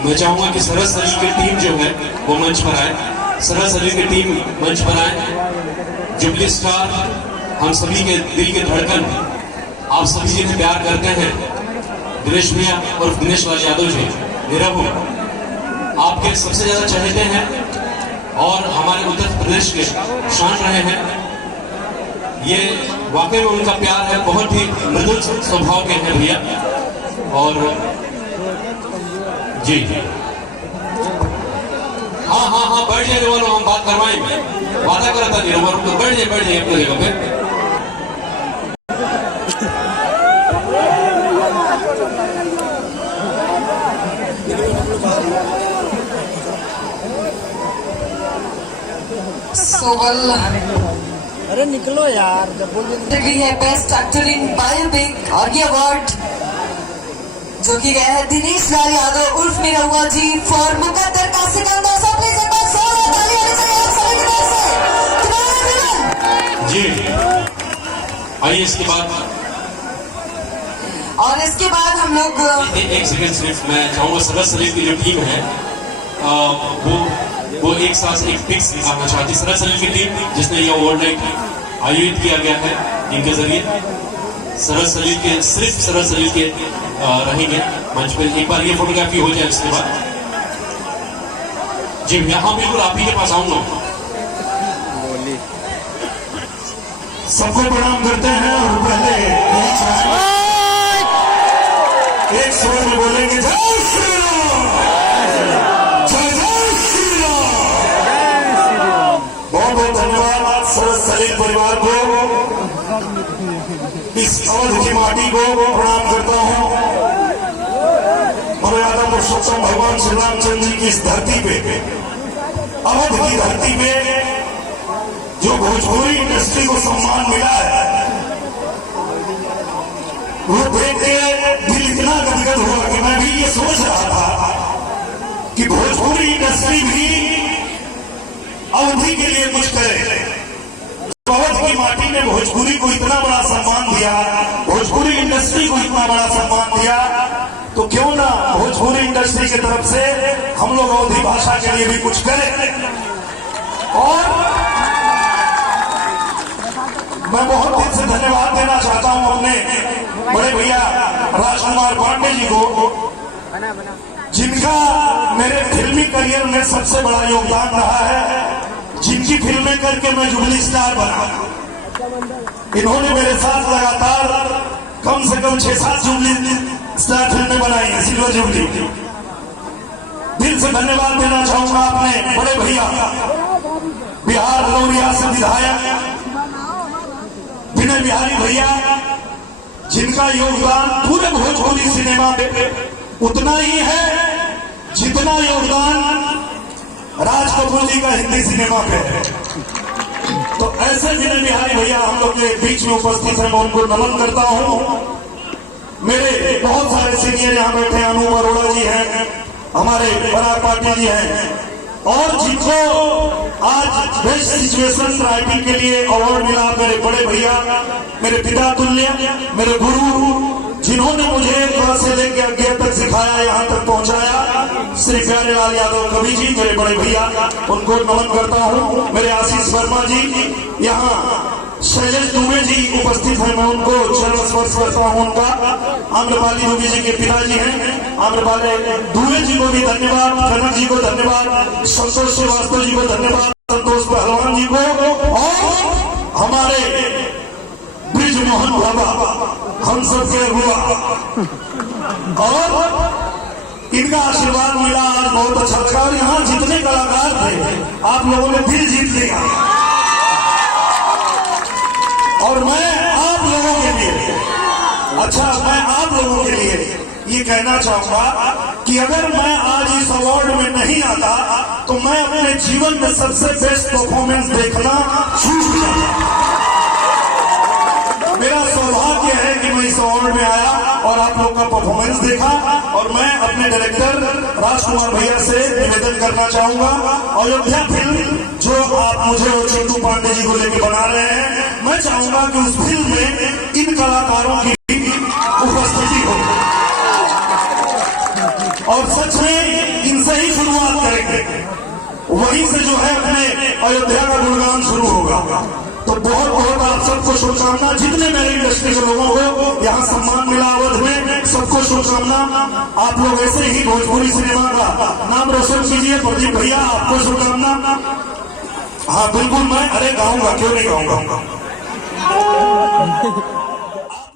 मैं चाहूंगा कि सरस सलील की टीम जो है वो मंच पर आए। सरस सलील की टीम मंच पर आए। जुबली स्टार, हम सभी के दिल के धड़कन, आप सभी जिन्हें प्यार करते हैं, दिनेश भैया और दिनेश लाल यादव जी, निरहु आपके सबसे ज्यादा चहेते हैं और हमारे उत्तर प्रदेश के शान रहे हैं। ये वाकई में उनका प्यार है, बहुत ही मृदुल स्वभाव के हैं भैया। और जी हाँ, बैठ जाए वालों, हम बात करवाएंगे। वादा करा था निरहु, तो बैठ जाए अपनी जगह पे। अरे निकलो यार, जब भी है बेस्ट एक्टर इन बायोपिक और ये अवार्ड जो कि गया है दिनेश लाल यादव उर्फ निरहुआ जी फॉर मुकद्दर का सिकंदर। सब प्लीज एक बार जोरदार तालियां दीजिए सभी की तरफ से। जी आइए इसके बाद, और इसके बाद हम लोग एक सेकंड सिर्फ मैं चाहूंगा सरस सलील की जो टीम है वो एक साथ एक पिक्स निकालना चाहती है। सरस सलील की टीम जिसने ये अवार्ड नाइट आयोजित किया गया है, इनके जरिए सरस सलील के, सिर्फ सरस सलील के रहेंगे मंच पर। एक बार ये फोटोग्राफी हो जाए इसके बाद। जी यहाँ बिल्कुल आप ही के पास आऊंगा। सबको प्रणाम करते हैं और पहले एक स्वर में बोलेंगे जय श्री राम, जय जय श्री राम। बहुत बहुत धन्यवाद सरस सलील परिवार को, इस अवध की माटी को प्रणाम करता हूं। मर्यादा पुरुषोत्तम भगवान श्री रामचंद्र जी की इस धरती पे, अवध की धरती पे जो भोजपुरी इंडस्ट्री को सम्मान मिला है, वो देख के दिल इतना गदगद हुआ कि मैं भी ये सोच रहा था कि भोजपुरी इंडस्ट्री भी अवधि के लिए कुछ करे। अवध की माटी ने भोजपुरी को इतना बड़ा सम्मान दिया, भोजपुरी इंडस्ट्री को इतना बड़ा सम्मान दिया, तो क्यों ना भोजपुरी इंडस्ट्री की तरफ से हम लोग अवधि भाषा के लिए भी कुछ करें। और मैं बहुत दिल से धन्यवाद देना चाहता हूं अपने बड़े भैया राजकुमार पांडे जी को, जिनका मेरे फिल्मी करियर में सबसे बड़ा योगदान रहा है, जिनकी फिल्में करके मैं जुबली स्टार बना। इन्होंने मेरे साथ लगातार कम से कम 6-7 जुबली स्टार फिल्में बनाई हैं, सिल्वर जुबली। दिल से धन्यवाद देना चाहूंगा अपने बड़े भैया बिहार लौरिया से विधायक विनय बिहारी भैया, जिनका योगदान पूरे भोजपुरी सिनेमा में उतना ही है जितना योगदान राज कपूर जी का हिंदी सिनेमा पे है। तो ऐसे विनय बिहारी भैया हम लोग के बीच में उपस्थित हैं, मैं उनको नमन करता हूं। मेरे बहुत सारे सीनियर यहाँ बैठे हैं, अनूप अरोड़ा जी हैं, हमारे पराग पाटिल जी हैं, और जिनको आज बेस्ट सिचुएशन राइटिंग के लिए अवार्ड मिला, मेरे बड़े भैया, मेरे पिता तुल्य, मेरे गुरु, जिन्होंने मुझे क्लास से लेकर अज्ञे तक सिखाया, यहाँ तक पहुंचाया, श्री प्यारे लाल यादव कवि जी, मेरे बड़े भैया, उनको नमन करता हूँ। मेरे आशीष वर्मा जी, यहाँ शैलेश दुबे जी उपस्थित हैं, मैं उनको चरण स्पर्श करता हूँ उनका। आम्रपाली दुबे जी के पिताजी हैं, आम्रपाली दुबे जी को भी धन्यवाद, कनक जी को धन्यवाद, संतोष श्रीवास्तव जी को धन्यवाद, संतोष पहलवान जी को, और हमारे ब्रिज मोहन बाबा, हम सबके हुआ, और इनका आशीर्वाद मिला, आज बहुत अच्छा लगा। और यहाँ जितने कलाकार थे आप लोगों ने दिल जीत लिया, और मैं आप लोगों के लिए, मैं आप लोगों के लिए ये कहना चाहूंगा कि अगर मैं आज इस अवार्ड में नहीं आता तो मैं अपने जीवन में सबसे बेस्ट परफॉर्मेंस देखना चूक जाता। मेरा सौभाग्य है कि मैं इस अवार्ड में आया और आप लोग का परफॉर्मेंस देखा, और मैं अपने डायरेक्टर राजकुमार भैया से निवेदन करना चाहूंगा, अयोध्या फिल्म जो आप मुझे और चिंटू पांडे जी को लेकर बना रहे हैं, मैं चाहूंगा कि उस फिल्म में इन कलाकारों की उपस्थिति हो, और सच में करेंगे, वहीं से जो है अपने अयोध्या का गुणगान शुरू होगा। तो बहुत बहुत आप सबको शुभकामना, जितने मेरे इंडस्ट्री के लोगों को यहाँ सम्मान मिला अवध में, सबको शुभकामना। आप लोग ऐसे ही भोजपुरी सिनेमा का नाम रोशन कीजिए। प्रदीप भैया आपको शुभकामना। हाँ बिल्कुल, मैं अरे गाऊंगा, क्यों नहीं गाऊंगा।